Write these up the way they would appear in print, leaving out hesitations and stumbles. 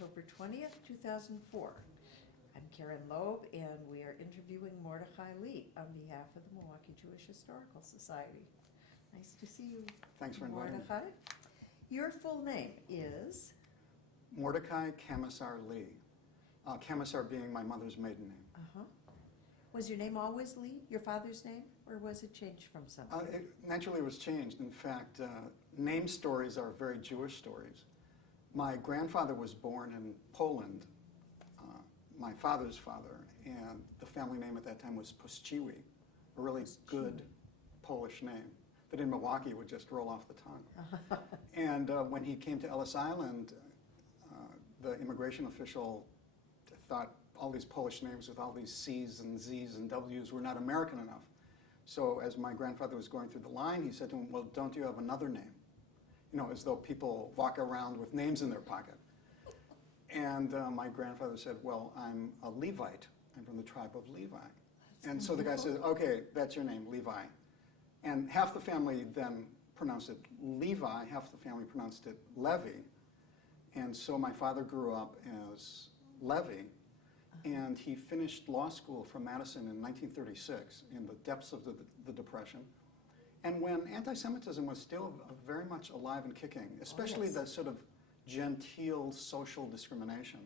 October 20th, 2004. I'm Karen Loeb, and we are interviewing Mordecai Lee on behalf of the Milwaukee Jewish Historical Society. Nice to see you, Thanks for inviting me. Mordecai. Your full name is? Mordecai Kamesar Lee. Kamesar being my mother's maiden name. Uh-huh. Was your name always Lee, your father's name, or was it changed from something? Naturally, it was changed. In fact, name stories are very Jewish stories. My grandfather was born in Poland, my father's father, and the family name at that time was Puściwi, a really good Polish name that in Milwaukee would just roll off the tongue. And when he came to Ellis Island, the immigration official thought all these Polish names with all these C's and Z's and W's were not American enough. So as my grandfather was going through the line, he said to him, well, don't you have another name? You know, as though people walk around with names in their pocket. And my grandfather said, well, I'm a Levite. I'm from the tribe of Levi. And so the guy said, okay, that's your name, Levi. And half the family then pronounced it Levi, half the family pronounced it Levy. And so my father grew up as Levy, and he finished law school from Madison in 1936 in the depths of the Depression. And when anti-Semitism was still very much alive and kicking, especially the sort of genteel social discrimination.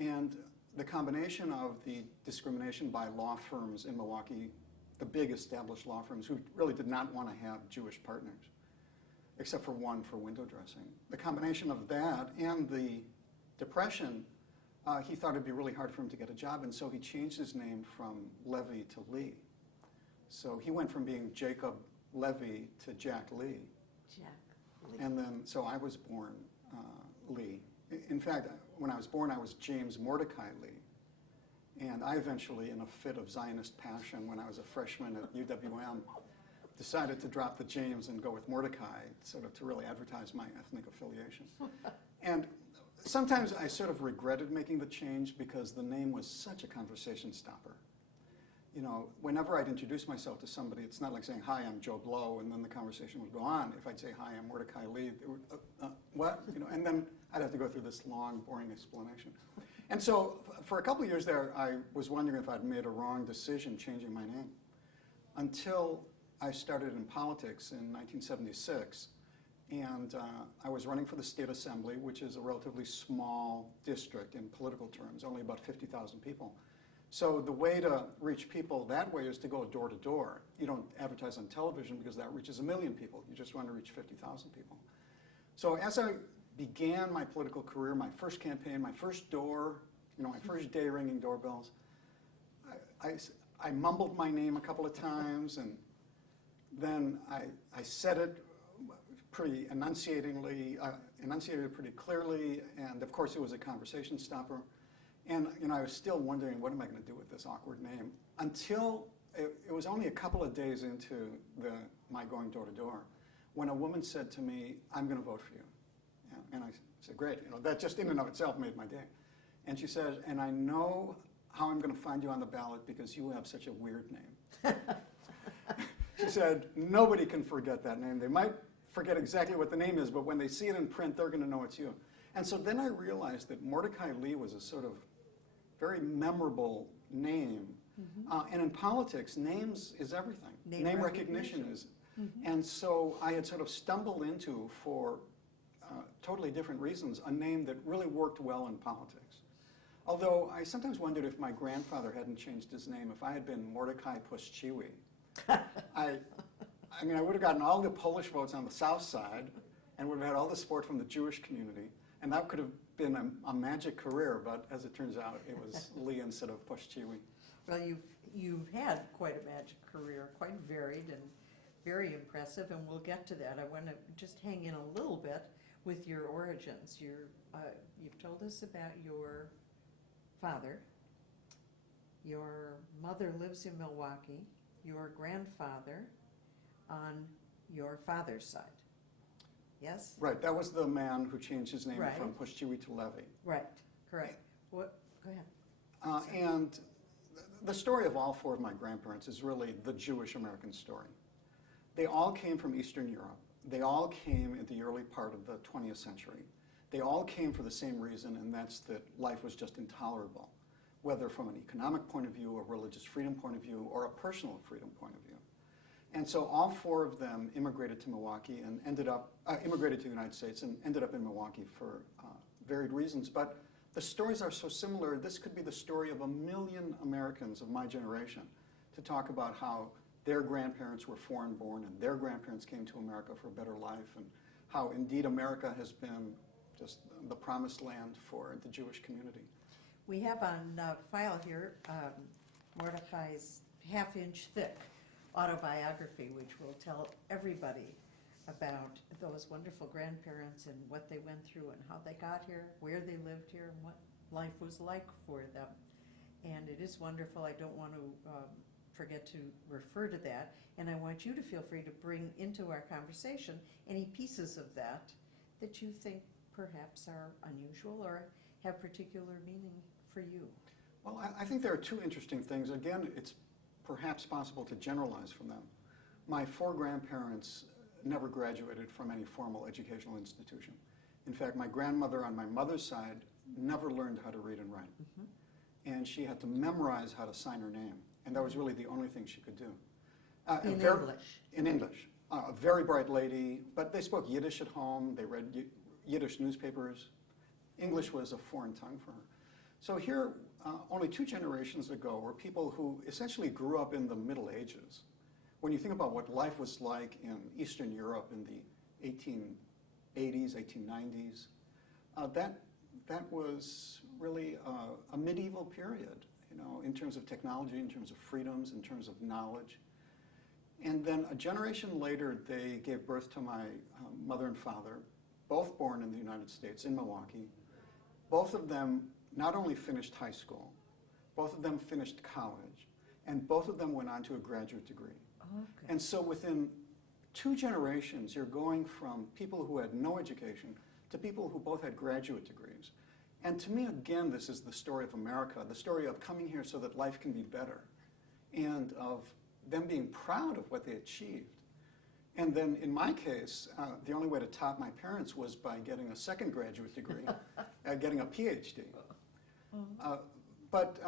And the combination of the discrimination by law firms in Milwaukee, the big established law firms who really did not want to have Jewish partners, except for one for window dressing. The combination of that and the Depression, he thought it'd be really hard for him to get a job, and so he changed his name from Levy to Lee. So he went from being Jacob Levy to Jack Lee. Jack Lee. And then, so I was born Lee. In fact, when I was born, I was James Mordecai Lee. And I eventually, in a fit of Zionist passion, when I was a freshman at UWM, decided to drop the James and go with Mordecai, sort of to really advertise my ethnic affiliation. And sometimes I sort of regretted making the change because the name was such a conversation stopper. You know, whenever I'd introduce myself to somebody, it's not like saying, hi, I'm Joe Blow, and then the conversation would go on. If I'd say, hi, I'm Mordecai Lee, they would, what? You know, and then I'd have to go through this long, boring explanation. And so for a couple of years there, I was wondering if I'd made a wrong decision changing my name, until I started in politics in 1976. And I was running for the state assembly, which is a relatively small district in political terms, only about 50,000 people. So the way to reach people that way is to go door to door. You don't advertise on television because that reaches 1 million people. You just want to reach 50,000 people. So as I began my political career, my first campaign, my first door, you know, my first day ringing doorbells, I mumbled my name a couple of times, and then I said it pretty enunciated pretty clearly, and of course it was a conversation stopper. And you know, I was still wondering, what am I going to do with this awkward name? Until it was only a couple of days into my going door to door, when a woman said to me, I'm going to vote for you. And I said, great. You know, that just in and of itself made my day. And she said, and I know how I'm going to find you on the ballot because you have such a weird name. She said, nobody can forget that name. They might forget exactly what the name is, but when they see it in print, they're going to know it's you. And so then I realized that Mordecai Lee was a sort of very memorable name. And in politics, names is everything. Name recognition is. And so I had sort of stumbled into, for totally different reasons, a name that really worked well in politics. Although I sometimes wondered if my grandfather hadn't changed his name, if I had been Mordecai Puściwi. I mean, I would have gotten all the Polish votes on the south side and would have had all the support from the Jewish community. And that could have been a magic career, but as it turns out, it was Lee instead of Puściwi. Well, you've had quite a magic career, quite varied and very impressive, and we'll get to that. I want to just hang in a little bit with your origins. You've told us about your father. Your mother lives in Milwaukee. Your grandfather on your father's side. Yes? Right, that was the man who changed his name from Puściwi to Levy. Right, correct. What? Go ahead. And the story of all four of my grandparents is really the Jewish American story. They all came from Eastern Europe. They all came in the early part of the 20th century. They all came for the same reason, and that's that life was just intolerable, whether from an economic point of view, a religious freedom point of view, or a personal freedom point of view. And so all four of them immigrated to Milwaukee and immigrated to the United States and ended up in Milwaukee for varied reasons. But the stories are so similar. This could be the story of 1 million Americans of my generation to talk about how their grandparents were foreign born and their grandparents came to America for a better life, and how indeed America has been just the promised land for the Jewish community. We have on file here Mordecai's half-inch thick autobiography, which will tell everybody about those wonderful grandparents and what they went through and how they got here, where they lived here, and what life was like for them. And it is wonderful. I don't want to forget to refer to that. And I want you to feel free to bring into our conversation any pieces of that that you think perhaps are unusual or have particular meaning for you. Well, I think there are two interesting things. Again, it's perhaps possible to generalize from them. My four grandparents never graduated from any formal educational institution. In fact, my grandmother on my mother's side never learned how to read and write. Mm-hmm. And she had to memorize how to sign her name. And that was really the only thing she could do. In English? In English. A very bright lady, but they spoke Yiddish at home. They read Yiddish newspapers. English was a foreign tongue for her. So here, only 2 generations ago, were people who essentially grew up in the Middle Ages. When you think about what life was like in Eastern Europe in the 1880s, 1890s, that was really a medieval period, in terms of technology, in terms of freedoms, in terms of knowledge. And then a generation later, they gave birth to my mother and father, both born in the United States, in Milwaukee. Both of them not only finished high school, both of them finished college, and both of them went on to a graduate degree. Okay. And so within 2 generations, you're going from people who had no education to people who both had graduate degrees. And to me, again, this is the story of America, the story of coming here so that life can be better, and of them being proud of what they achieved. And then in my case, the only way to top my parents was by getting a second graduate degree, getting a PhD. But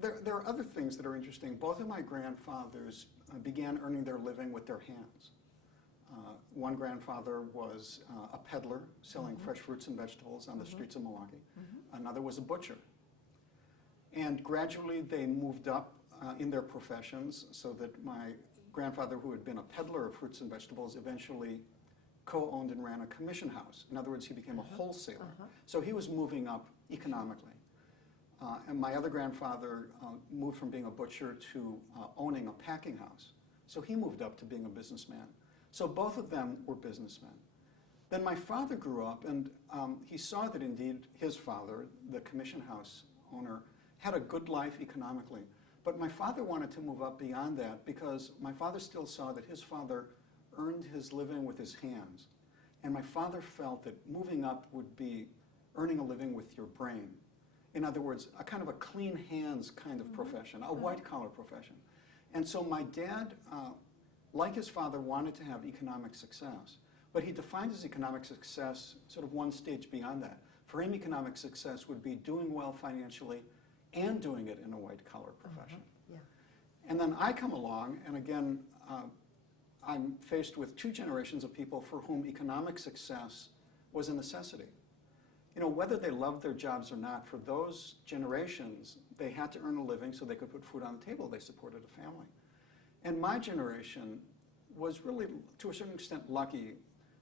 there are other things that are interesting. Both of my grandfathers began earning their living with their hands. One grandfather was a peddler selling Mm-hmm. fresh fruits and vegetables on the Mm-hmm. streets of Milwaukee. Mm-hmm. Another was a butcher. And gradually they moved up in their professions, so that my grandfather, who had been a peddler of fruits and vegetables, eventually co-owned and ran a commission house. In other words, he became a wholesaler. So he was moving up economically. And my other grandfather moved from being a butcher to owning a packing house. So he moved up to being a businessman. So both of them were businessmen. Then my father grew up, and he saw that indeed his father, the commission house owner, had a good life economically. But my father wanted to move up beyond that, because my father still saw that his father earned his living with his hands. And my father felt that moving up would be earning a living with your brain. In other words, a kind of a clean hands kind of profession, a white-collar profession. And so my dad, like his father, wanted to have economic success. But he defined his economic success sort of one stage beyond that. For him, economic success would be doing well financially and doing it in a white-collar profession. Yeah. And then I come along, and again, I'm faced with 2 generations of people for whom economic success was a necessity. Whether they loved their jobs or not, for those generations, they had to earn a living so they could put food on the table. They supported a family. And my generation was really, to a certain extent, lucky.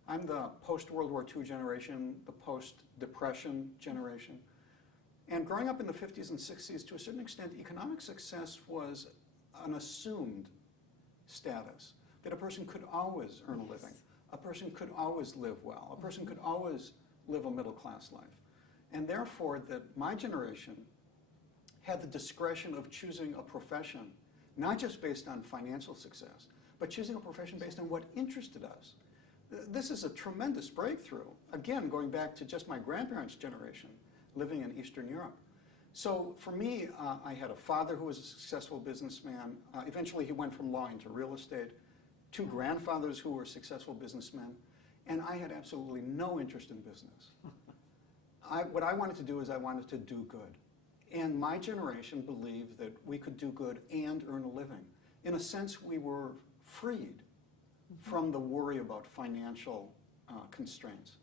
I'm the post-World War II generation, the post-Depression generation. And growing up in the 50s and 60s, to a certain extent, economic success was an assumed status, that a person could always earn a living. A person could always live well. A person could always live a middle-class life. And therefore, that my generation had the discretion of choosing a profession, not just based on financial success, but choosing a profession based on what interested us. This is a tremendous breakthrough. Again, going back to just my grandparents' generation, living in Eastern Europe. So for me, I had a father who was a successful businessman. Eventually, he went from law into real estate. 2 grandfathers who were successful businessmen. And I had absolutely no interest in business. what I wanted to do is I wanted to do good. And my generation believed that we could do good and earn a living. In a sense, we were freed from the worry about financial constraints.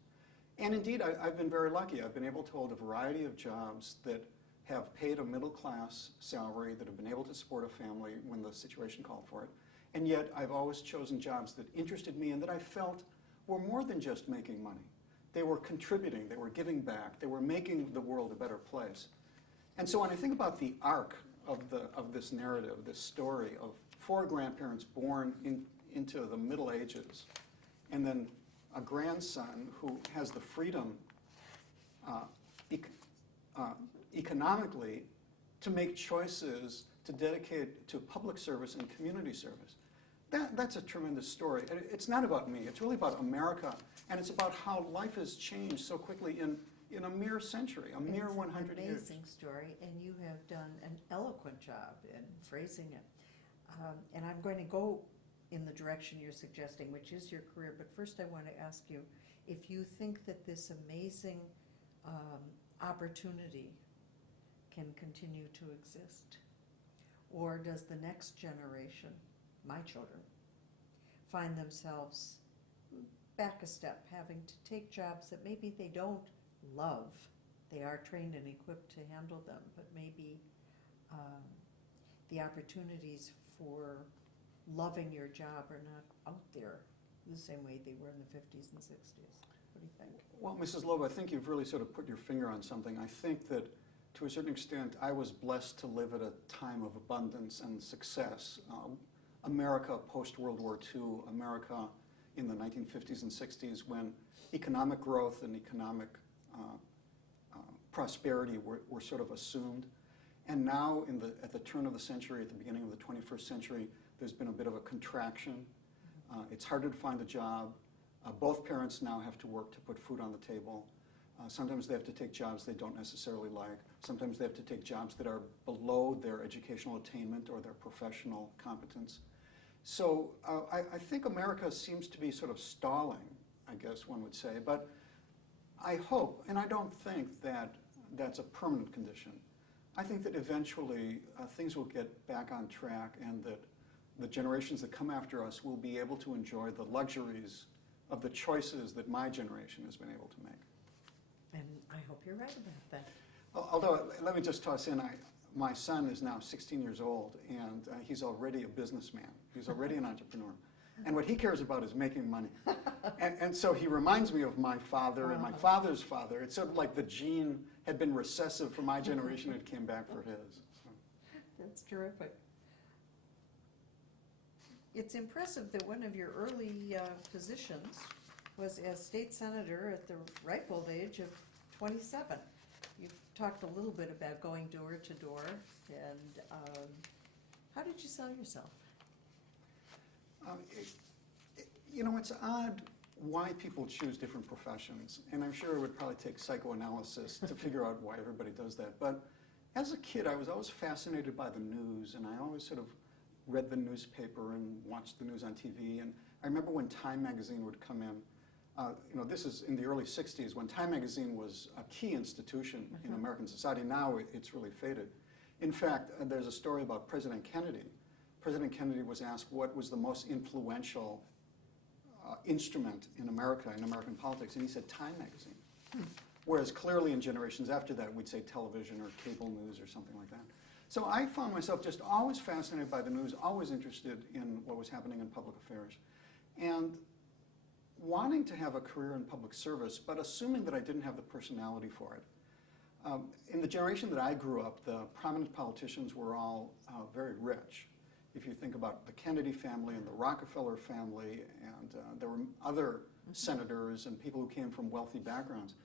And indeed, I've been very lucky. I've been able to hold a variety of jobs that have paid a middle-class salary, that have been able to support a family when the situation called for it. And yet, I've always chosen jobs that interested me and that I felt were more than just making money. They were contributing, they were giving back, they were making the world a better place. And so when I think about the arc of this narrative, this story of 4 grandparents born into the Middle Ages, and then a grandson who has the freedom economically to make choices to dedicate to public service and community service. That's a tremendous story. And it's not about me, it's really about America, and it's about how life has changed so quickly in a mere century, a mere 100 years. It's an amazing story, and you have done an eloquent job in phrasing it. And I'm going to go in the direction you're suggesting, which is your career, but first I want to ask you if you think that this amazing opportunity can continue to exist, or does the next generation, my children, find themselves back a step, having to take jobs that maybe they don't love. They are trained and equipped to handle them, but maybe the opportunities for loving your job are not out there the same way they were in the 50s and 60s. What do you think? Well, Mrs. Loeb, I think you've really sort of put your finger on something. I think that to a certain extent, I was blessed to live at a time of abundance and success. America post-World War II, America in the 1950s and 60s, when economic growth and economic prosperity were sort of assumed. And now, at the turn of the century, at the beginning of the 21st century, there's been a bit of a contraction. It's harder to find a job. Both parents now have to work to put food on the table. Sometimes they have to take jobs they don't necessarily like. Sometimes they have to take jobs that are below their educational attainment or their professional competence. So I think America seems to be sort of stalling, I guess one would say. But I hope, and I don't think that that's a permanent condition. I think that eventually things will get back on track, and that the generations that come after us will be able to enjoy the luxuries of the choices that my generation has been able to make. And I hope you're right about that. Although, let me just toss in, my son is now 16 years old, and he's already a businessman. He's already an entrepreneur. And what he cares about is making money. And so he reminds me of my father and my father's father. It's sort of like the gene had been recessive for my generation and it came back for his. So. That's terrific. It's impressive that one of your early positions was as state senator at the ripe old age of 27. You've talked a little bit about going door to door, and how did you sell yourself? It's odd why people choose different professions, and I'm sure it would probably take psychoanalysis to figure out why everybody does that. But as a kid, I was always fascinated by the news, and I always sort of read the newspaper and watched the news on TV. And I remember when Time magazine would come in. This is in the early 60s, when Time magazine was a key institution in American society. Now it's really faded. In fact, there's a story about President Kennedy. President Kennedy was asked what was the most influential instrument in America, in American politics, and he said Time magazine. Whereas clearly in generations after that, we'd say television or cable news or something like that. So I found myself just always fascinated by the news, always interested in what was happening in public affairs, and wanting to have a career in public service, but assuming that I didn't have the personality for it. In the generation that I grew up, the prominent politicians were all very rich. If you think about the Kennedy family and the Rockefeller family, and there were other senators and people who came from wealthy backgrounds.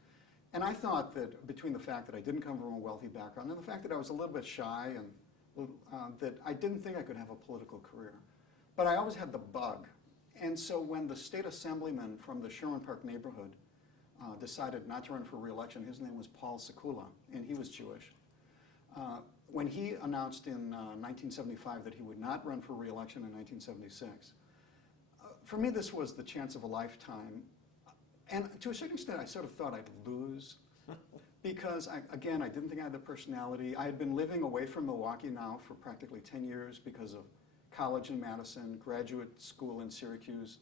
And I thought that between the fact that I didn't come from a wealthy background and the fact that I was a little bit shy, and that I didn't think I could have a political career. But I always had the bug. And so when the state assemblyman from the Sherman Park neighborhood decided not to run for re-election, his name was Paul Sekula, and he was Jewish. When he announced in 1975 that he would not run for re-election in 1976, for me this was the chance of a lifetime. And to a certain extent I sort of thought I'd lose, Because, again, I didn't think I had the personality. I had been living away from Milwaukee now for practically 10 years because of college in Madison, graduate school in Syracuse,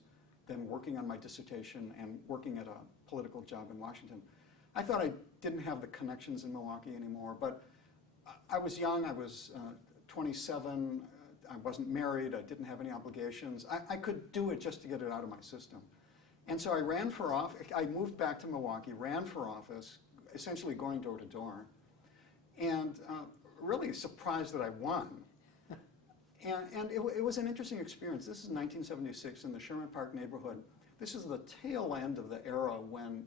then working on my dissertation and working at a political job in Washington. I thought I didn't have the connections in Milwaukee anymore, but I was young. I was 27. I wasn't married. I didn't have any obligations. I could do it just to get it out of my system. And so I ran for office. I moved back to Milwaukee, ran for office, essentially going door to door, and really surprised that I won. And it was an interesting experience. This is 1976 in the Sherman Park neighborhood. This is the tail end of the era when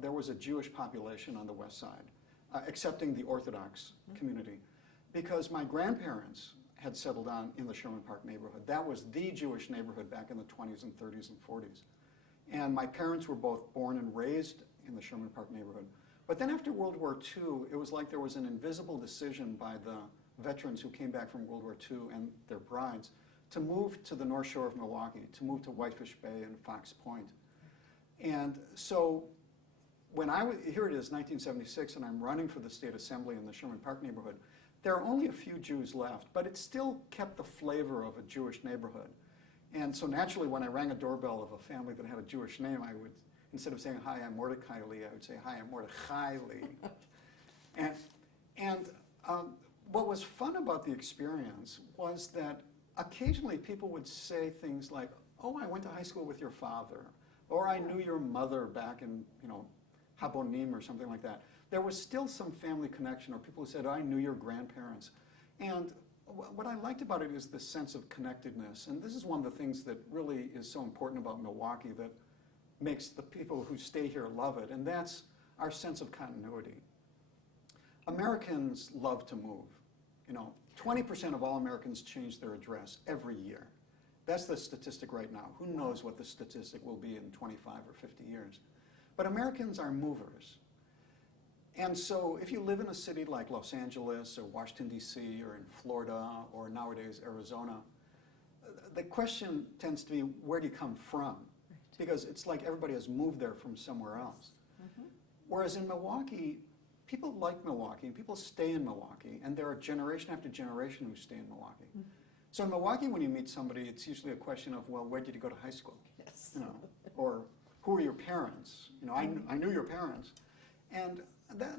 there was a Jewish population on the west side, excepting the Orthodox community, because my grandparents had settled on in the Sherman Park neighborhood. That was the Jewish neighborhood back in the 20s and 30s and 40s. And my parents were both born and raised in the Sherman Park neighborhood. But then after World War II, it was like there was an invisible decision by the veterans who came back from World War II and their brides to move to the North Shore of Milwaukee, to move to Whitefish Bay and Fox Point. And so when here it is, 1976, and I'm running for the state assembly in the Sherman Park neighborhood, there are only a few Jews left, but it still kept the flavor of a Jewish neighborhood. And so naturally, when I rang a doorbell of a family that had a Jewish name, I would, instead of saying, "Hi, I'm Mordecai Lee," I would say, "Hi, I'm Mordecai Lee." And what was fun about the experience was that occasionally people would say things like, "Oh, I went to high school with your father," or "I knew your mother back in, Habonim," or something like that. There was still some family connection, or people who said, "I knew your grandparents." And what I liked about it is the sense of connectedness. And this is one of the things that really is so important about Milwaukee that makes the people who stay here love it, and that's our sense of continuity. Americans love to move. 20% of all Americans change their address every year. That's the statistic right now. Who knows what the statistic will be in 25 or 50 years? But Americans are movers. And so if you live in a city like Los Angeles or Washington, D.C., or in Florida, or nowadays Arizona, the question tends to be, where do you come from? Because it's like everybody has moved there from somewhere else. Whereas in Milwaukee, people like Milwaukee, and people stay in Milwaukee, and there are generation after generation who stay in Milwaukee. So in Milwaukee, when you meet somebody, it's usually a question of, well, where did you go to high school? Yes. Or who are your parents? I knew your parents. And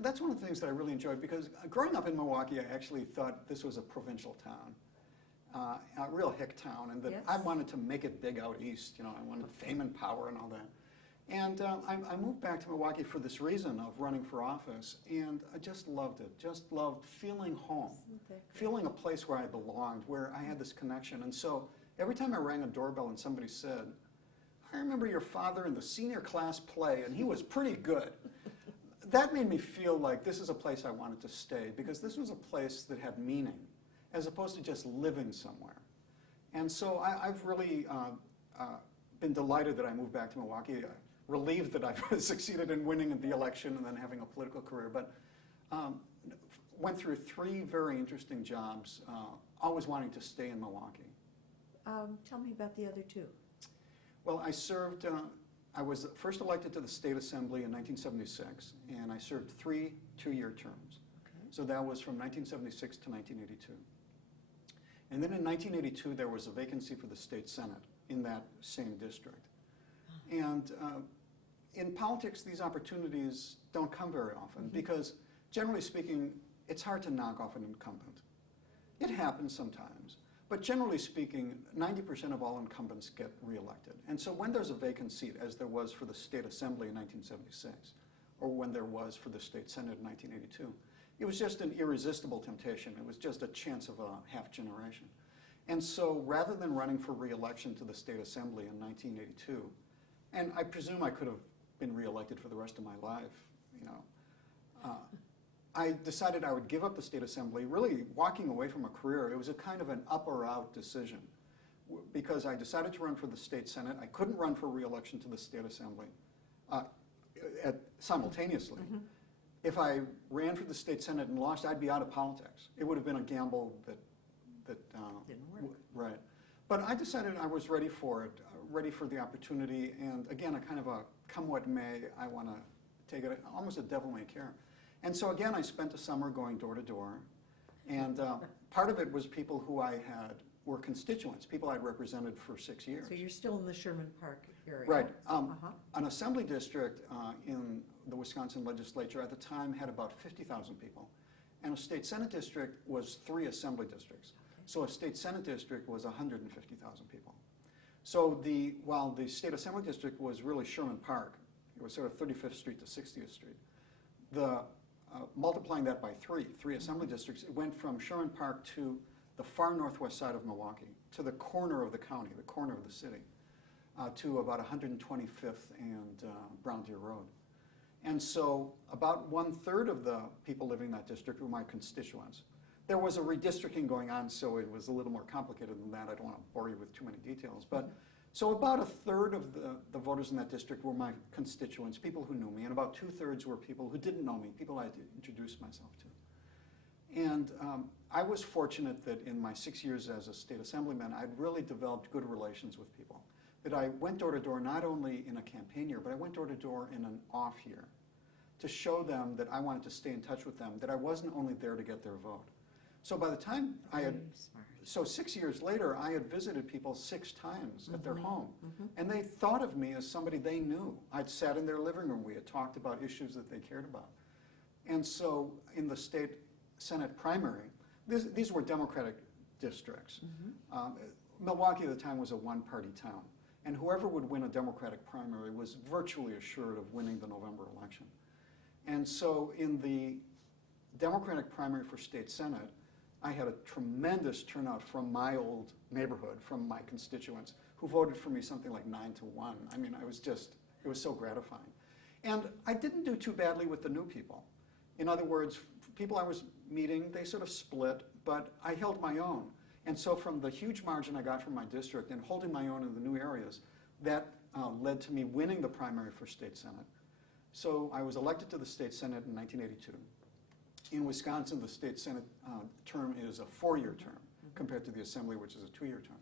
that's one of the things that I really enjoyed, because growing up in Milwaukee, I actually thought this was a provincial town, a real hick town, and that I wanted to make it big out east. I wanted fame and power and all that. And I moved back to Milwaukee for this reason of running for office, and I just loved it. Just loved feeling home, feeling a place where I belonged, where I had this connection. And so every time I rang a doorbell and somebody said, "I remember your father in the senior class play, and he was pretty good," that made me feel like this is a place I wanted to stay, because this was a place that had meaning, as opposed to just living somewhere. And so I've really been delighted that I moved back to Milwaukee, relieved that I've succeeded in winning the election and then having a political career, but went through 3 very interesting jobs, always wanting to stay in Milwaukee. Tell me about the other 2. Well, I served, I was first elected to the state assembly in 1976, and I served 3 two-year terms. So that was from 1976 to 1982. And then in 1982, there was a vacancy for the state senate in that same district. And in politics, these opportunities don't come very often, because generally speaking, it's hard to knock off an incumbent. It happens sometimes, but generally speaking, 90% of all incumbents get reelected. And so when there's a vacant seat, as there was for the state assembly in 1976, or when there was for the state senate in 1982, it was just an irresistible temptation. It was just a chance of a half generation. And so rather than running for reelection to the state assembly in 1982, and I presume I could have been reelected for the rest of my life, I decided I would give up the state assembly, really walking away from a career. It was a kind of an up or out decision, because I decided to run for the state senate. I couldn't run for reelection to the state assembly simultaneously. If I ran for the state senate and lost, I'd be out of politics. It would have been a gamble that Didn't work. Right. But I decided I was ready for it, ready for the opportunity, and again, a kind of a come what may, I want to take it almost a devil may care. And so again, I spent a summer going door to door, and part of it was people who were constituents, people I'd represented for 6 years. So you're still in the Sherman Park area? Right. Uh-huh. An assembly district in the Wisconsin legislature at the time had about 50,000 people, and a state senate district was 3 assembly districts. So a state senate district was 150,000 people. So while the state assembly district was really Sherman Park, it was sort of 35th Street to 60th Street, multiplying that by 3 assembly districts, it went from Sherman Park to the far northwest side of Milwaukee, to the corner of the county, the corner of the city, to about 125th and Brown Deer Road. And so about 1/3 of the people living in that district were my constituents. There was a redistricting going on, so it was a little more complicated than that. I don't want to bore you with too many details. But so about 1/3 of the voters in that district were my constituents, people who knew me, and about 2/3 were people who didn't know me, people I had introduced myself to. And I was fortunate that in my 6 years as a state assemblyman, I'd really developed good relations with people. That I went door to door not only in a campaign year, but I went door to door in an off year to show them that I wanted to stay in touch with them, that I wasn't only there to get their vote. So by the time so 6 years later, I had visited people 6 times at their home, and they thought of me as somebody they knew. I'd sat in their living room, we had talked about issues that they cared about. And so in the state Senate primary, these were Democratic districts. Milwaukee at the time was a one-party town, and whoever would win a Democratic primary was virtually assured of winning the November election. And so in the Democratic primary for state Senate, I had a tremendous turnout from my old neighborhood, from my constituents, who voted for me something like 9-1. I mean, it was so gratifying. And I didn't do too badly with the new people. In other words, people I was meeting, they sort of split, but I held my own. And so from the huge margin I got from my district and holding my own in the new areas, that led to me winning the primary for state Senate. So I was elected to the state Senate in 1982. In Wisconsin, the state Senate term is a 4-year term compared to the Assembly, which is a 2-year term.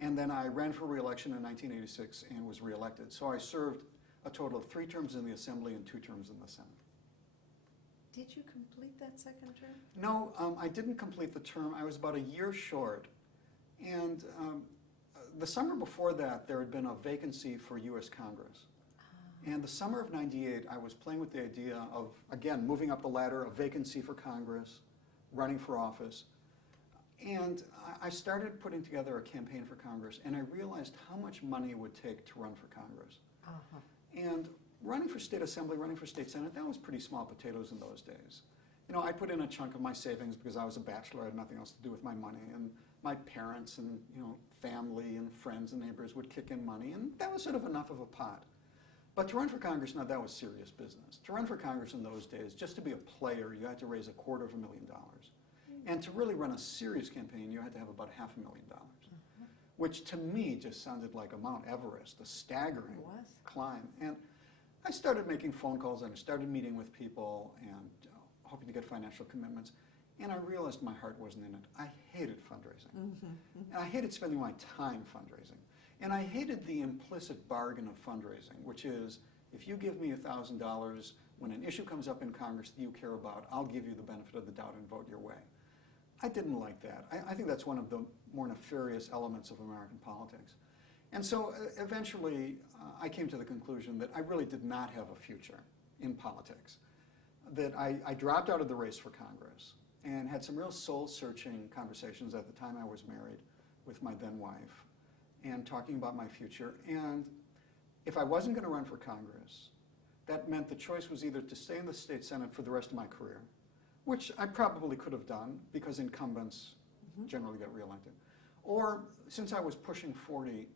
And then I ran for re-election in 1986 and was re-elected. So I served a total of 3 terms in the Assembly and 2 terms in the Senate. Did you complete that second term? No, I didn't complete the term. I was about a year short. And the summer before that, there had been a vacancy for U.S. Congress. And the summer of '98, I was playing with the idea of, again, moving up the ladder, a vacancy for Congress, running for office. And I started putting together a campaign for Congress, and I realized how much money it would take to run for Congress. And running for state assembly, running for state senate, that was pretty small potatoes in those days. You know, I put in a chunk of my savings because I was a bachelor, I had nothing else to do with my money, and my parents and, family and friends and neighbors would kick in money, and that was sort of enough of a pot. But to run for Congress, now that was serious business. To run for Congress in those days, just to be a player, you had to raise $250,000. And to really run a serious campaign, you had to have about $500,000, which to me just sounded like a Mount Everest, a staggering climb. And I started making phone calls and I started meeting with people and hoping to get financial commitments. And I realized my heart wasn't in it. I hated fundraising. And I hated spending my time fundraising. And I hated the implicit bargain of fundraising, which is, if you give me $1,000, when an issue comes up in Congress that you care about, I'll give you the benefit of the doubt and vote your way. I didn't like that. I think that's one of the more nefarious elements of American politics. And so eventually, I came to the conclusion that I really did not have a future in politics, that I dropped out of the race for Congress and had some real soul-searching conversations at the time I was married with my then wife, and talking about my future. And if I wasn't going to run for Congress, that meant the choice was either to stay in the state Senate for the rest of my career, which I probably could have done because incumbents generally get reelected, or since I was pushing 40,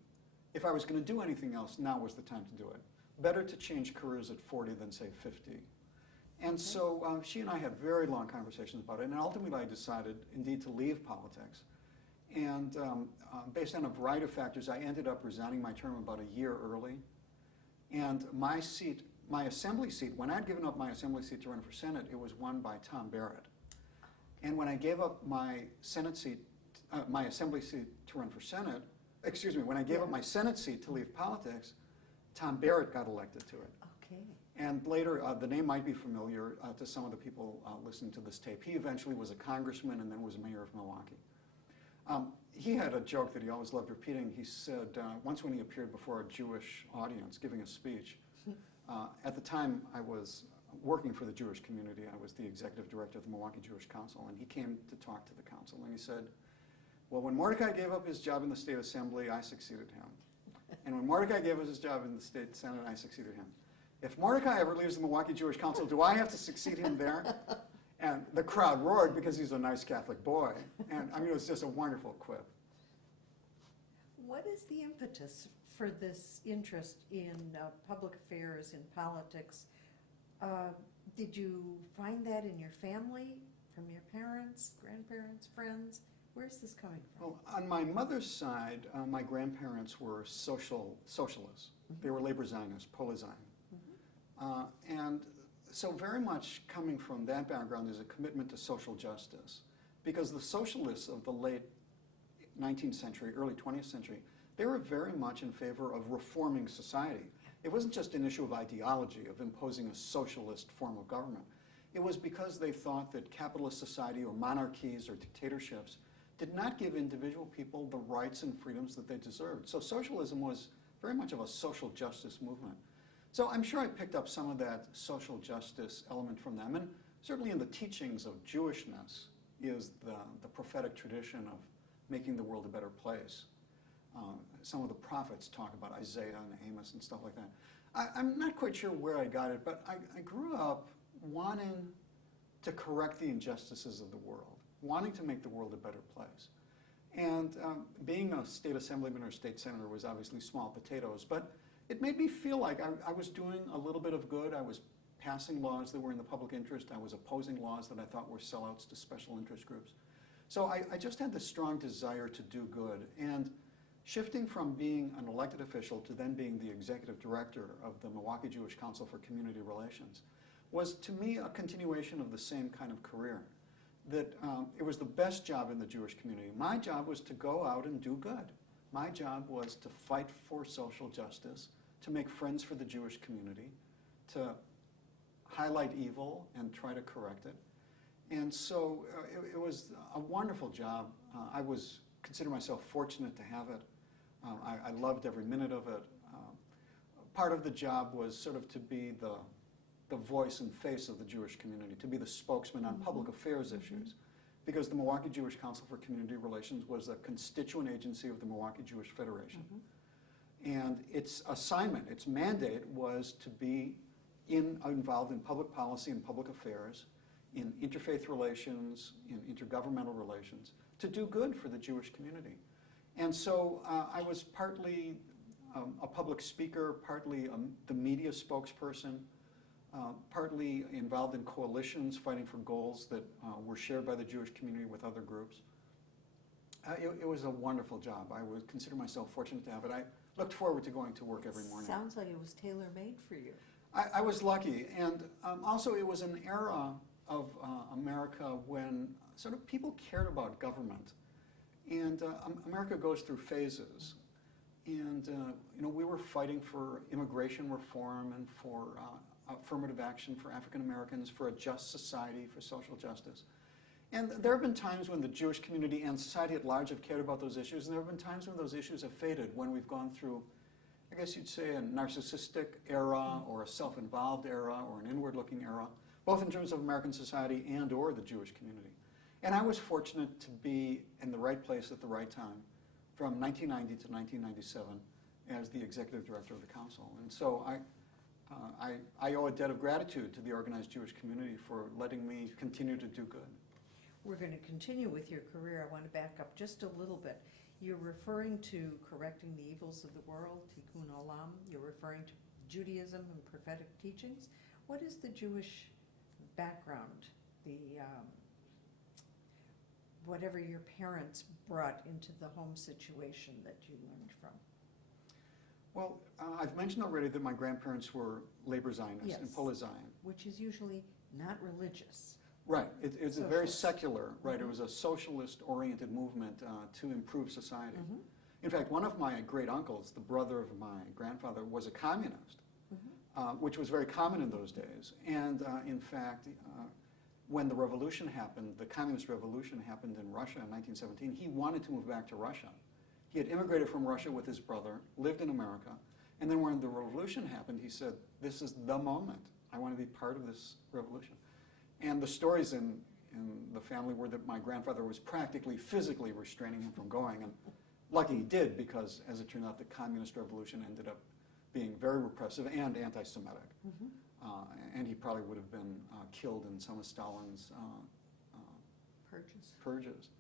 if I was going to do anything else, now was the time to do it. Better to change careers at 40 than, say, 50. And so she and I had very long conversations about it, and ultimately I decided, indeed, to leave politics. And based on a variety of factors, I ended up resigning my term about a year early. And my seat, my assembly seat, when I'd given up my assembly seat to run for Senate, it was won by Tom Barrett. And when I gave up my Senate seat, my assembly seat to run for Senate, when I gave up my Senate seat to leave politics, Tom Barrett got elected to it. Okay. And later, the name might be familiar to some of the people listening to this tape. He eventually was a congressman and then was mayor of Milwaukee. He had a joke that he always loved repeating. He said, once when he appeared before a Jewish audience giving a speech, at the time I was working for the Jewish community. I was the executive director of the Milwaukee Jewish Council, and he came to talk to the council, and he said, well, when Mordecai gave up his job in the state assembly, I succeeded him. And when Mordecai gave up his job in the state senate, I succeeded him. If Mordecai ever leaves the Milwaukee Jewish Council, do I have to succeed him there? And the crowd roared because he's a nice Catholic boy. And I mean, it was just a wonderful quip. What is the impetus for this interest in public affairs, in politics? Did you find that in your family, from your parents, grandparents, friends? Where's this coming from? Well, on my mother's side, my grandparents were socialists. Mm-hmm. They were labor Zionists, pro-Zion. Mm-hmm. And so very much coming from that background is a commitment to social justice. Because the socialists of the late 19th century, early 20th century, they were very much in favor of reforming society. It wasn't just an issue of ideology, of imposing a socialist form of government. It was because they thought that capitalist society or monarchies or dictatorships did not give individual people the rights and freedoms that they deserved. So socialism was very much of a social justice movement. So I'm sure I picked up some of that social justice element from them. And certainly in the teachings of Jewishness is the prophetic tradition of making the world a better place. Some of the prophets talk about Isaiah and Amos and stuff like that. I'm not quite sure where I got it, but I grew up wanting to correct the injustices of the world, wanting to make the world a better place. And being a state assemblyman or state senator was obviously small potatoes, but it made me feel like I was doing a little bit of good. I was passing laws that were in the public interest. I was opposing laws that I thought were sellouts to special interest groups. So I just had this strong desire to do good. And shifting from being an elected official to then being the executive director of the Milwaukee Jewish Council for Community Relations was, to me, a continuation of the same kind of career. That it was the best job in the Jewish community. My job was to go out and do good. My job was to fight for social justice, to make friends for the Jewish community, to highlight evil and try to correct it. And so it was a wonderful job. I consider myself fortunate to have it. I loved every minute of it. Part of the job was sort of to be the voice and face of the Jewish community, to be the spokesman on public affairs issues. Because the Milwaukee Jewish Council for Community Relations was a constituent agency of the Milwaukee Jewish Federation. And its assignment, its mandate was to be involved in public policy and public affairs, in interfaith relations, in intergovernmental relations, to do good for the Jewish community. And so I was partly a public speaker, partly the media spokesperson, partly involved in coalitions fighting for goals that were shared by the Jewish community with other groups. It was a wonderful job. I would consider myself fortunate to have it. I looked forward to going to work every morning. Sounds like it was tailor-made for you. I was lucky. And also it was an era of America when sort of people cared about government. And America goes through phases. And we were fighting for immigration reform and for affirmative action for African Americans, for a just society, for social justice. And there have been times when the Jewish community and society at large have cared about those issues, and there have been times when those issues have faded, when we've gone through, I guess you'd say, a narcissistic era or a self-involved era or an inward-looking era, both in terms of American society and or the Jewish community. And I was fortunate to be in the right place at the right time from 1990 to 1997 as the executive director of the council. And so I owe a debt of gratitude to the organized Jewish community for letting me continue to do good. We're going to continue with your career. I want to back up just a little bit. You're referring to correcting the evils of the world, tikkun olam. You're referring to Judaism and prophetic teachings. What is the Jewish background, whatever your parents brought into the home situation that you learned from? Well, I've mentioned already that my grandparents were labor Zionists and pro-Zion. Which is usually not religious. Right. It's a very secular, right? It was a socialist-oriented movement to improve society. In fact, one of my great uncles, the brother of my grandfather, was a communist. which was very common in those days. And in fact, when the revolution happened, the communist revolution happened in Russia in 1917, he wanted to move back to Russia. He had immigrated from Russia with his brother, lived in America, and then when the revolution happened, he said, this is the moment. I want to be part of this revolution. And the stories in the family were that my grandfather was practically physically restraining him from going, and lucky he did, because as it turned out, the communist revolution ended up being very repressive and anti-Semitic. And he probably would have been killed in some of Stalin's purges.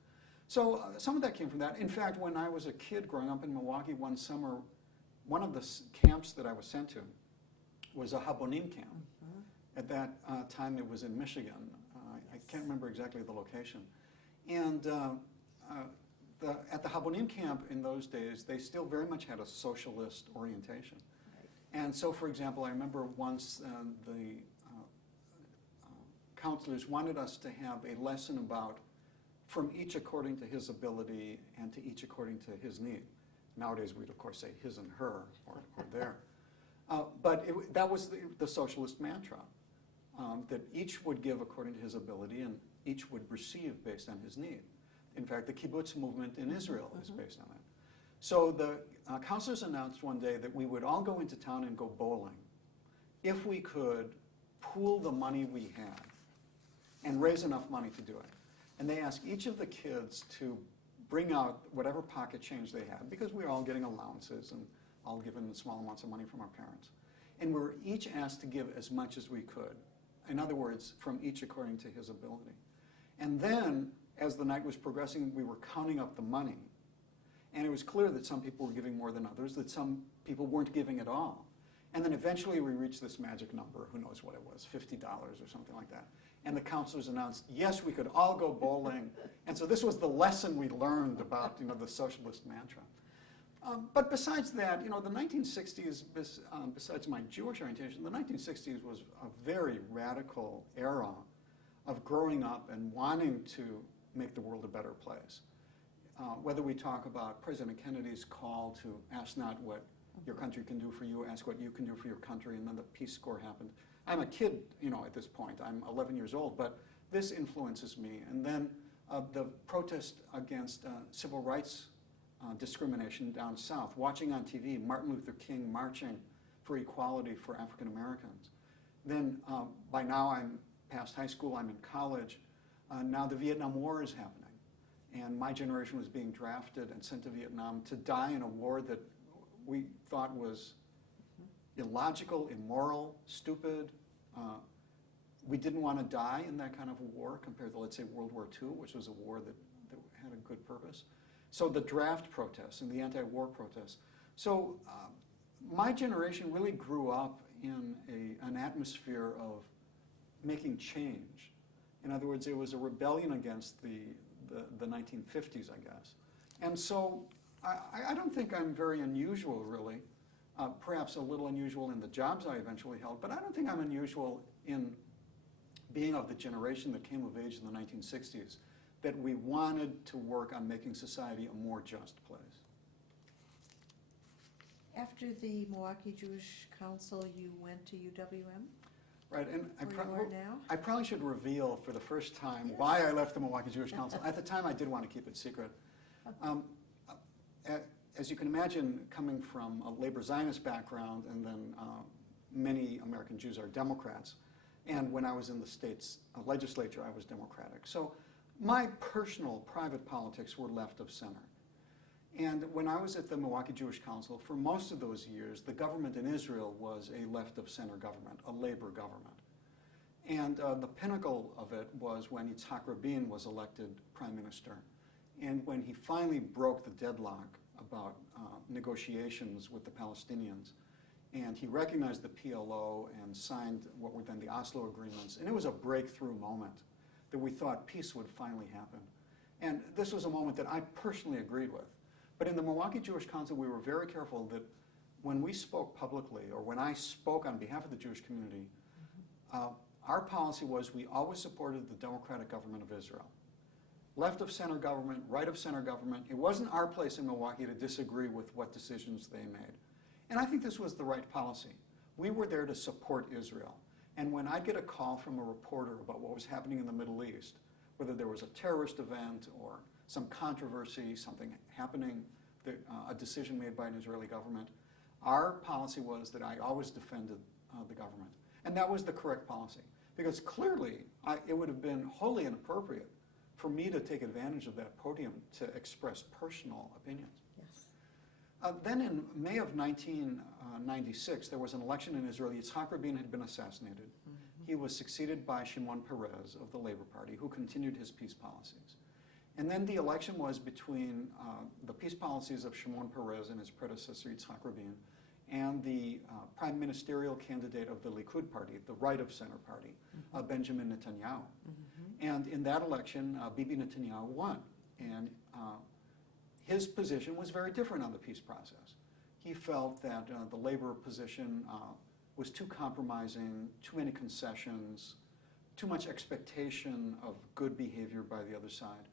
So some of that came from that. In fact, when I was a kid growing up in Milwaukee one summer, one of the camps that I was sent to was a Habonim camp. At that time, it was in Michigan. I can't remember exactly the location. And at the Habonim camp in those days, they still very much had a socialist orientation. And so, for example, I remember once the counselors wanted us to have a lesson about from each according to his ability and to each according to his need. Nowadays, we'd of course say his and her or their. But that was the socialist mantra, that each would give according to his ability and each would receive based on his need. In fact, the kibbutz movement in Israel is based on that. So the counselors announced one day that we would all go into town and go bowling if we could pool the money we had and raise enough money to do it. And they asked each of the kids to bring out whatever pocket change they had, because we were all getting allowances and all given small amounts of money from our parents. And we were each asked to give as much as we could. In other words, from each according to his ability. And then, as the night was progressing, we were counting up the money. And it was clear that some people were giving more than others, that some people weren't giving at all. And then eventually we reached this magic number, who knows what it was, $50 or something like that. And the counselors announced, yes, we could all go bowling. And so this was the lesson we learned about, the socialist mantra. But besides that, the 1960s, besides my Jewish orientation, the 1960s was a very radical era of growing up and wanting to make the world a better place. Whether we talk about President Kennedy's call to ask not what your country can do for you, ask what you can do for your country, and then the Peace Corps happened. I'm a kid, at this point. I'm 11 years old, but this influences me. And then the protest against civil rights discrimination down south, watching on TV Martin Luther King marching for equality for African Americans. Then by now I'm past high school, I'm in college. Now the Vietnam War is happening. And my generation was being drafted and sent to Vietnam to die in a war that we thought was illogical, immoral, stupid. We didn't want to die in that kind of a war compared to, let's say, World War II, which was a war that had a good purpose. So the draft protests and the anti-war protests. So my generation really grew up in an atmosphere of making change. In other words, it was a rebellion against the 1950s, I guess. And so I don't think I'm very unusual, really. Perhaps a little unusual in the jobs I eventually held, but I don't think I'm unusual in being of the generation that came of age in the 1960s, that we wanted to work on making society a more just place. After the Milwaukee Jewish Council, you went to UWM? Right, and I I probably should reveal for the first time why I left the Milwaukee Jewish Council. At the time, I did want to keep it secret. As you can imagine, coming from a labor Zionist background, and then many American Jews are Democrats, and when I was in the state's legislature, I was Democratic. So my personal, private politics were left of center. And when I was at the Milwaukee Jewish Council, for most of those years, the government in Israel was a left-of-center government, a labor government. And the pinnacle of it was when Yitzhak Rabin was elected prime minister, and when he finally broke the deadlock about negotiations with the Palestinians, and he recognized the PLO and signed what were then the Oslo agreements. And it was a breakthrough moment that we thought peace would finally happen. And this was a moment that I personally agreed with. But in the Milwaukee Jewish Council, we were very careful that when we spoke publicly, or when I spoke on behalf of the Jewish community, our policy was we always supported the democratic government of Israel. Left of center government, right of center government. It wasn't our place in Milwaukee to disagree with what decisions they made. And I think this was the right policy. We were there to support Israel. And when I'd get a call from a reporter about what was happening in the Middle East, whether there was a terrorist event or some controversy, something happening, a decision made by an Israeli government, our policy was that I always defended the government. And that was the correct policy. Because clearly, it would have been wholly inappropriate for me to take advantage of that podium to express personal opinions. Yes. Then in May of 1996, there was an election in Israel. Yitzhak Rabin had been assassinated. Mm-hmm. He was succeeded by Shimon Peres of the Labor Party, who continued his peace policies. And then the election was between the peace policies of Shimon Peres and his predecessor, Yitzhak Rabin, and the prime ministerial candidate of the Likud party, the right-of-center party, mm-hmm. Benjamin Netanyahu. Mm-hmm. And in that election, Bibi Netanyahu won. And his position was very different on the peace process. He felt that the labor position was too compromising, too many concessions, too much expectation of good behavior by the other side.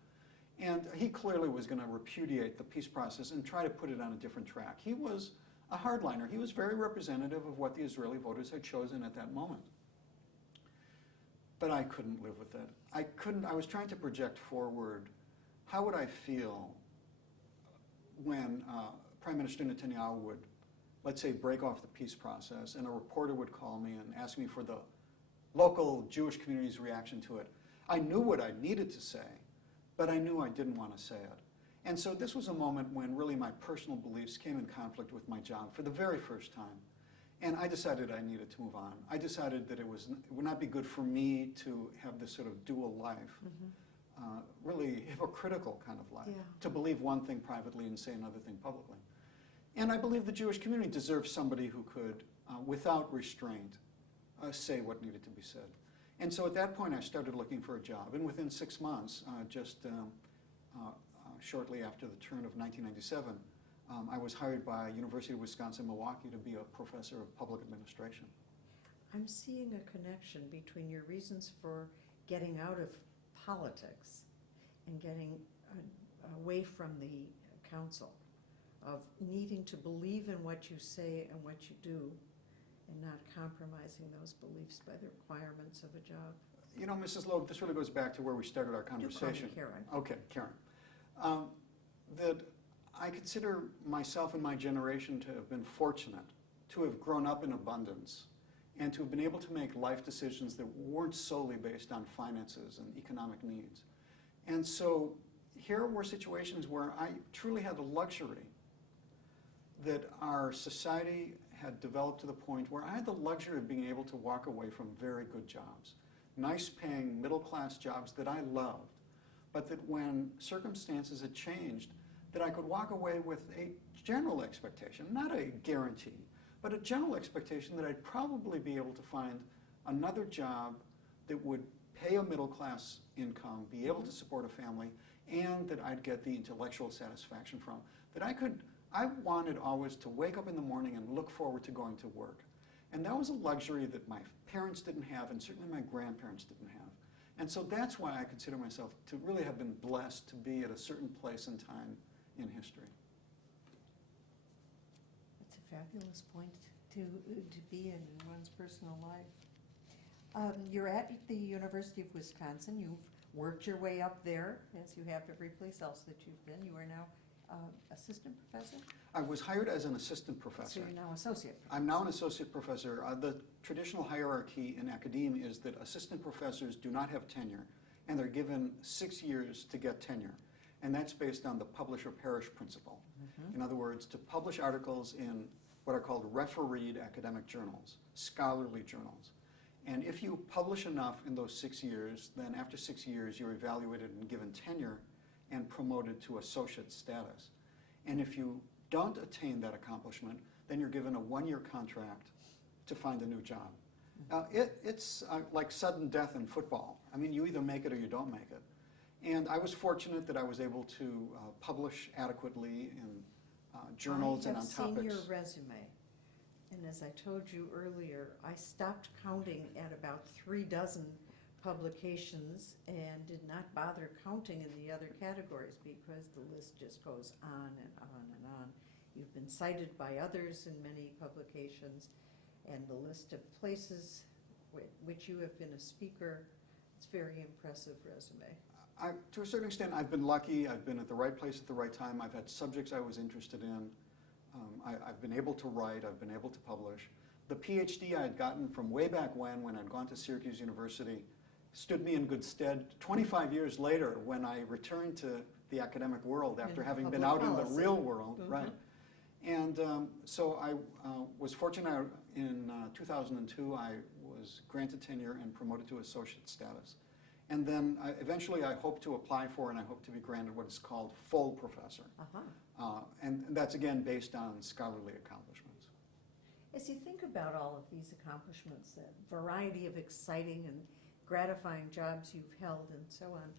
And he clearly was going to repudiate the peace process and try to put it on a different track. He was a hardliner. He was very representative of what the Israeli voters had chosen at that moment. But I couldn't live with it. I was trying to project forward, how would I feel when Prime Minister Netanyahu would, let's say, break off the peace process and a reporter would call me and ask me for the local Jewish community's reaction to it. I knew what I needed to say, but I knew I didn't want to say it. And so this was a moment when really my personal beliefs came in conflict with my job for the very first time. And I decided I needed to move on. I decided that it would not be good for me to have this sort of dual life, mm-hmm. Really hypocritical kind of life, to believe one thing privately and say another thing publicly. And I believe the Jewish community deserves somebody who could, without restraint, say what needed to be said. And so at that point I started looking for a job. And within 6 months, shortly after the turn of 1997, I was hired by University of Wisconsin-Milwaukee to be a professor of public administration. I'm seeing a connection between your reasons for getting out of politics and getting away from the council, of needing to believe in what you say and what you do and not compromising those beliefs by the requirements of a job. You know, Mrs. Loeb, this really goes back to where we started our conversation. You call me Karen. Okay, Karen. That I consider myself and my generation to have been fortunate to have grown up in abundance and to have been able to make life decisions that weren't solely based on finances and economic needs. And so here were situations where I truly had the luxury that our society had developed to the point where I had the luxury of being able to walk away from very good jobs, nice paying middle-class jobs that I loved, but that when circumstances had changed, that I could walk away with a general expectation, not a guarantee, but a general expectation that I'd probably be able to find another job that would pay a middle-class income, be able to support a family, and that I'd get the intellectual satisfaction from. I wanted always to wake up in the morning and look forward to going to work. And that was a luxury that my parents didn't have, and certainly my grandparents didn't have. And so that's why I consider myself to really have been blessed to be at a certain place and time in history. It's a fabulous point to be in one's personal life. You're at the University of Wisconsin. You've worked your way up there, as you have every place else that you've been. You are now assistant professor? I was hired as an assistant professor. So you're now associate professor. I'm now an associate professor. The traditional hierarchy in academia is that assistant professors do not have tenure, and they're given 6 years to get tenure. And that's based on the publish or perish principle. Mm-hmm. In other words, to publish articles in what are called refereed academic journals, scholarly journals. And if you publish enough in those 6 years, then after 6 years, you're evaluated and given tenure and promoted to associate status. And if you don't attain that accomplishment, then you're given a 1-year contract to find a new job. It's like sudden death in football. I mean, you either make it or you don't make it. And I was fortunate that I was able to publish adequately in journals and on topics. I have seen your resume, and as I told you earlier, I stopped counting at about 36 publications and did not bother counting in the other categories because the list just goes on and on and on. You've been cited by others in many publications, and the list of places which you have been a speaker. It's a very impressive resume. To a certain extent, I've been lucky. I've been at the right place at the right time. I've had subjects I was interested in. I've been able to write. I've been able to publish. The PhD I had gotten from way back when I'd gone to Syracuse University, stood me in good stead 25 years later when I returned to the academic world after having been out in the real world. Mm-hmm. Right. And so I was fortunate. In 2002, I was granted tenure and promoted to associate status. And then eventually I hope to apply for and I hope to be granted what is called full professor. And that's again based on scholarly accomplishments. As you think about all of these accomplishments, that variety of exciting and gratifying jobs you've held and so on,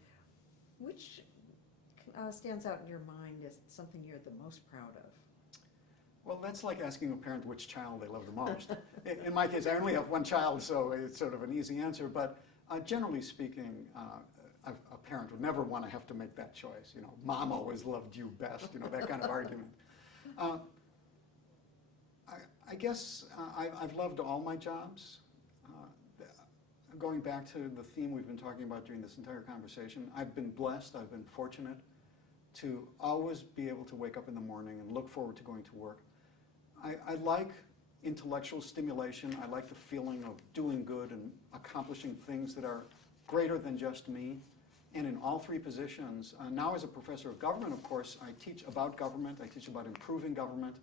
which stands out in your mind as something you're the most proud of? Well, that's like asking a parent which child they love the most. In my case, I only have one child, so it's sort of an easy answer. But generally speaking, a parent would never want to have to make that choice. You know, mom always loved you best, you know, that kind of argument. I guess I've loved all my jobs. Going back to the theme we've been talking about during this entire conversation, I've been blessed, I've been fortunate to always be able to wake up in the morning and look forward to going to work. I like intellectual stimulation. I like the feeling of doing good and accomplishing things that are greater than just me. And in all three positions, now as a professor of government, of course, I teach about government, I teach about improving government,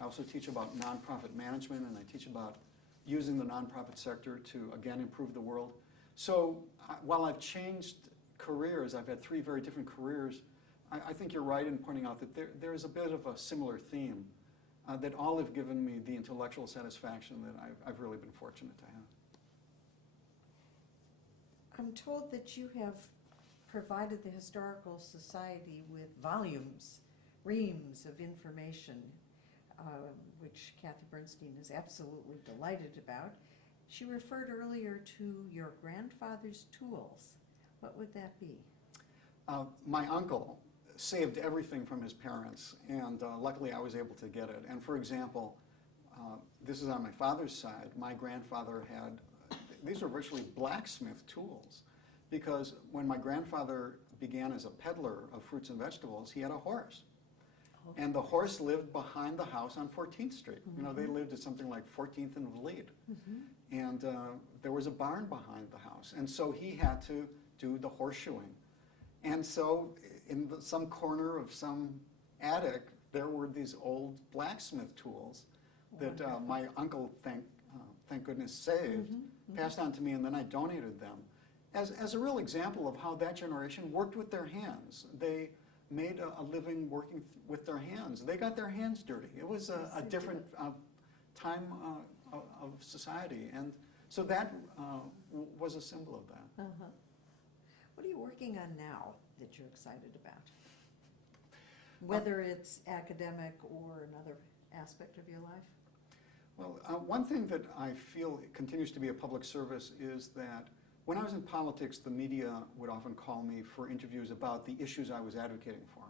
I also teach about nonprofit management, and I teach about using the nonprofit sector to, again, improve the world. So while I've changed careers, I've had three very different careers, I think you're right in pointing out that there is a bit of a similar theme, that all have given me the intellectual satisfaction that I've really been fortunate to have. I'm told that you have provided the Historical Society with volumes, reams of information, which Kathy Bernstein is absolutely delighted about. She referred earlier to your grandfather's tools. What would that be? My uncle saved everything from his parents, and luckily I was able to get it. And for example, this is on my father's side. My grandfather had, these were virtually blacksmith tools, because when my grandfather began as a peddler of fruits and vegetables, he had a horse. Okay. And the horse lived behind the house on 14th Street. Mm-hmm. You know, they lived at something like 14th and Vliet. Mm-hmm. And there was a barn behind the house. And so he had to do the horseshoeing. And so in some corner of some attic, there were these old blacksmith tools that my uncle, thank goodness, saved, mm-hmm. passed on to me, and then I donated them. As a real example of how that generation worked with their hands. They made a living working with their hands. They got their hands dirty. It was a different time of society. And so that was a symbol of that. Uh-huh. What are you working on now that you're excited about? Whether it's academic or another aspect of your life? Well, one thing that I feel continues to be a public service is that when I was in politics, the media would often call me for interviews about the issues I was advocating for.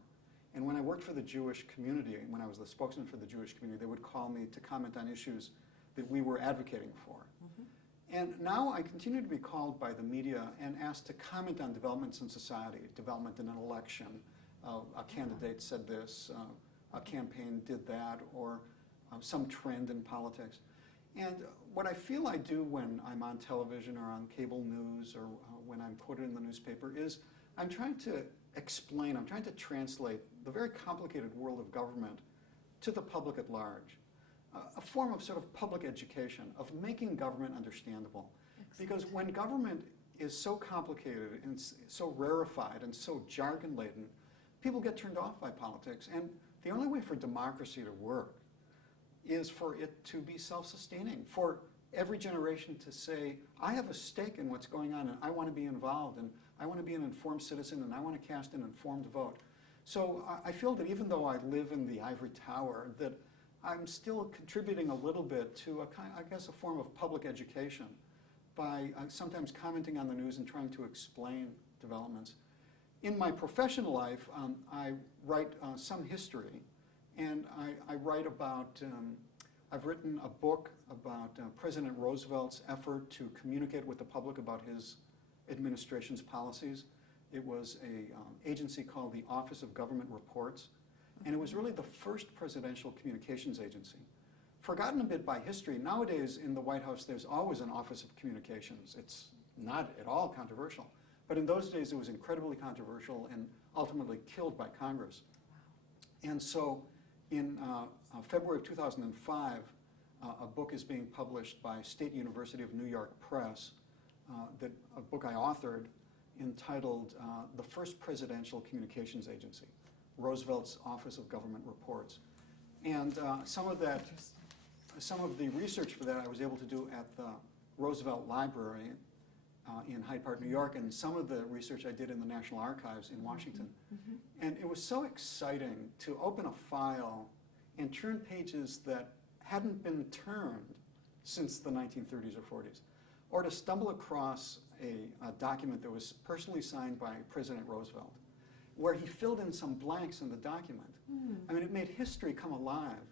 And when I worked for the Jewish community, when I was the spokesman for the Jewish community, they would call me to comment on issues that we were advocating for. Mm-hmm. And now I continue to be called by the media and asked to comment on developments in society, development in an election. A candidate said this, a campaign did that, or some trend in politics. And what I feel I do when I'm on television or on cable news or when I'm quoted in the newspaper is I'm trying to explain, I'm trying to translate the very complicated world of government to the public at large. A form of sort of public education, of making government understandable. Excellent. Because when government is so complicated and so rarefied and so jargon-laden, people get turned off by politics. And the only way for democracy to work is for it to be self-sustaining, for every generation to say, I have a stake in what's going on and I want to be involved and I want to be an informed citizen and I want to cast an informed vote. So I feel that even though I live in the ivory tower, that I'm still contributing a little bit to, I guess, a form of public education by sometimes commenting on the news and trying to explain developments. In my professional life, I write some history. And I write about I've written a book about President Roosevelt's effort to communicate with the public about his administration's policies. It was an agency called the Office of Government Reports, and it was really the first presidential communications agency. Forgotten a bit by history, nowadays in the White House there's always an Office of Communications. It's not at all controversial. But in those days it was incredibly controversial and ultimately killed by Congress. And so in February of 2005, a book is being published by State University of New York Press, a book I authored entitled The First Presidential Communications Agency, Roosevelt's Office of Government Reports. And some of the research for that I was able to do at the Roosevelt Library in Hyde Park, New York, and some of the research I did in the National Archives in Washington. And it was so exciting to open a file and turn pages that hadn't been turned since the 1930s or 40s, or to stumble across a document that was personally signed by President Roosevelt, where he filled in some blanks in the document. I mean, it made history come alive.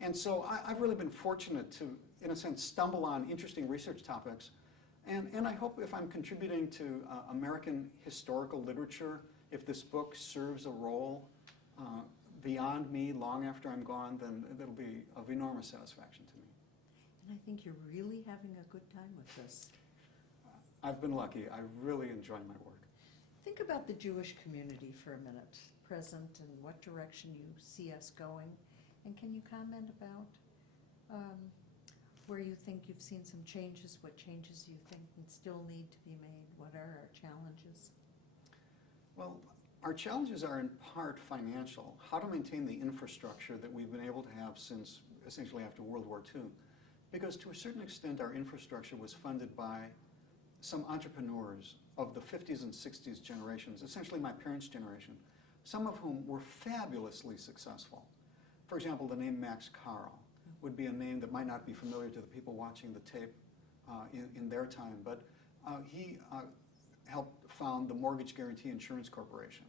And so I've really been fortunate to, in a sense, stumble on interesting research topics. And I hope if I'm contributing to American historical literature, if this book serves a role beyond me long after I'm gone, then it'll be of enormous satisfaction to me. And I think you're really having a good time with this. I've been lucky. I really enjoy my work. Think about the Jewish community for a minute, present, and what direction you see us going. And can you comment about where you think you've seen some changes, what changes you think still need to be made, what are our challenges? Well, our challenges are in part financial. How to maintain the infrastructure that we've been able to have since essentially after World War II. Because to a certain extent our infrastructure was funded by some entrepreneurs of the 50s and 60s generations, essentially my parents' generation, some of whom were fabulously successful. For example, the name Max Carl would be a name that might not be familiar to the people watching the tape in their time, but he helped found the Mortgage Guarantee Insurance Corporation.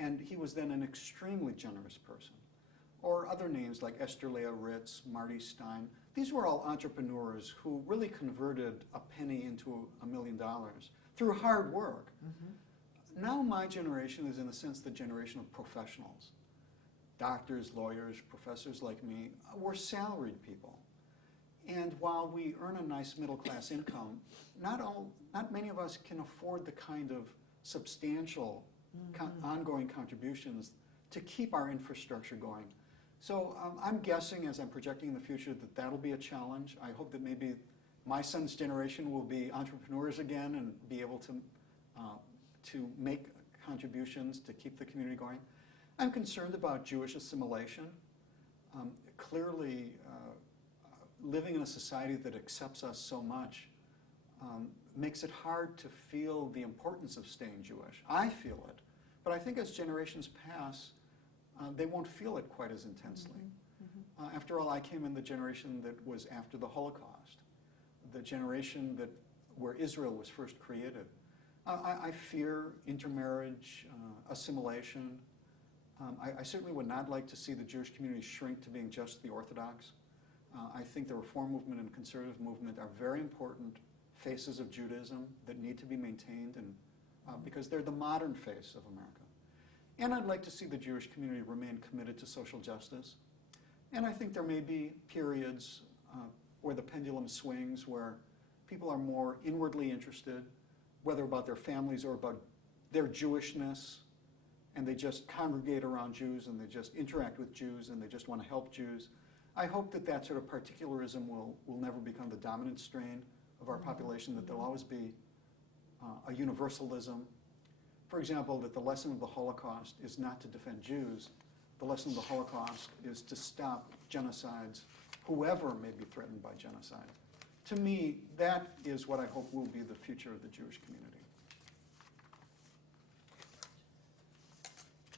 And he was then an extremely generous person. Or other names like Esther Leah Ritz, Marty Stein. These were all entrepreneurs who really converted a penny into $1 million through hard work. Now my generation is in a sense the generation of professionals. Doctors, lawyers, professors like me, we're salaried people. And while we earn a nice middle-class income, not many of us can afford the kind of substantial ongoing contributions to keep our infrastructure going. So I'm guessing, as I'm projecting in the future, that that'll be a challenge. I hope that maybe my son's generation will be entrepreneurs again and be able to make contributions to keep the community going. I'm concerned about Jewish assimilation. Clearly, living in a society that accepts us so much makes it hard to feel the importance of staying Jewish. I feel it, but I think as generations pass, they won't feel it quite as intensely. After all, I came in the generation that was after the Holocaust, the generation where Israel was first created. I fear intermarriage, assimilation. I certainly would not like to see the Jewish community shrink to being just the Orthodox. I think the Reform movement and conservative movement are very important faces of Judaism that need to be maintained, and because they're the modern face of America. And I'd like to see the Jewish community remain committed to social justice. And I think there may be periods where the pendulum swings, where people are more inwardly interested, whether about their families or about their Jewishness, and they just congregate around Jews and they just interact with Jews and they just want to help Jews. I hope that that sort of particularism will never become the dominant strain of our population, that there'll always be a universalism. For example, that the lesson of the Holocaust is not to defend Jews. The lesson of the Holocaust is to stop genocides, whoever may be threatened by genocide. To me, that is what I hope will be the future of the Jewish community.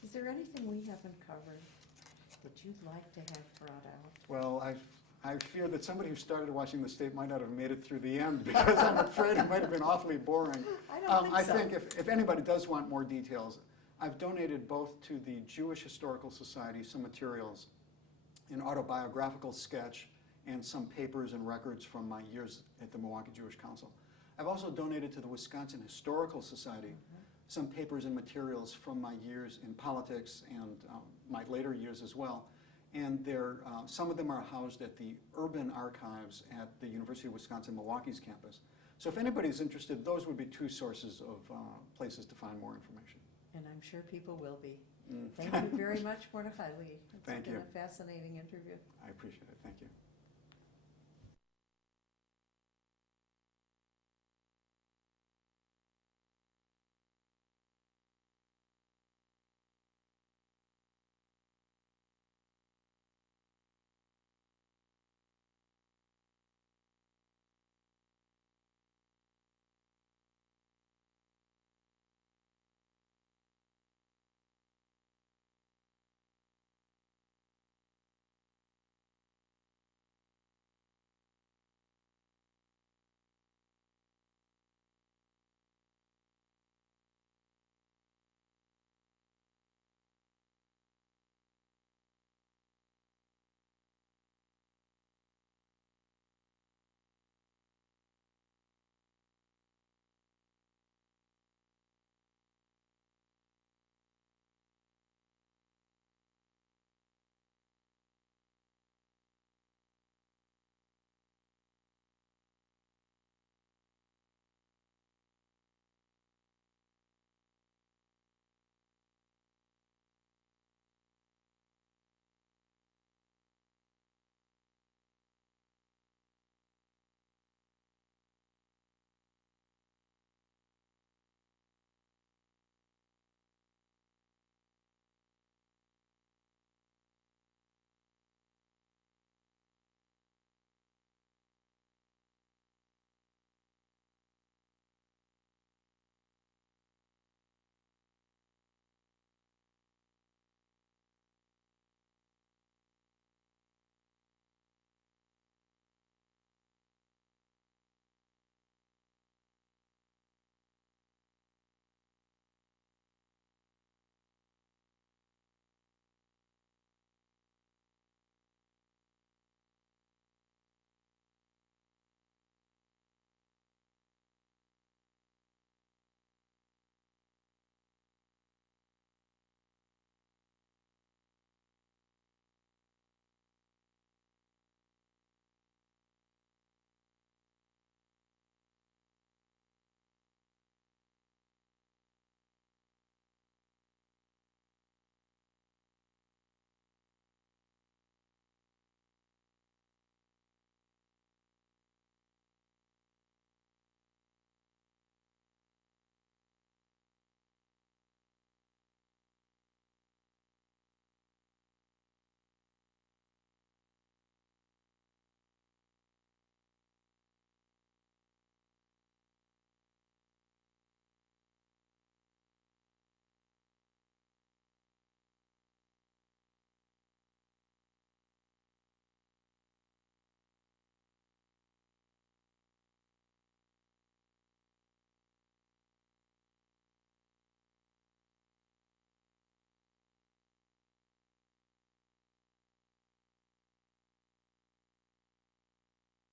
Is there anything we haven't covered that you'd like to have brought out? Well, I fear that somebody who started watching this tape might not have made it through the end, because I'm afraid it might have been awfully boring. I don't think so. If anybody does want more details, I've donated both to the Jewish Historical Society some materials, an autobiographical sketch and some papers and records from my years at the Milwaukee Jewish Council. I've also donated to the Wisconsin Historical Society some papers and materials from my years in politics and my later years as well. And some of them are housed at the Urban Archives at the University of Wisconsin-Milwaukee's campus. So if anybody's interested, those would be two sources of places to find more information. And I'm sure people will be. Thank you very much, Mordecai Lee. Thank It's been you. a fascinating interview. I appreciate it. Thank you.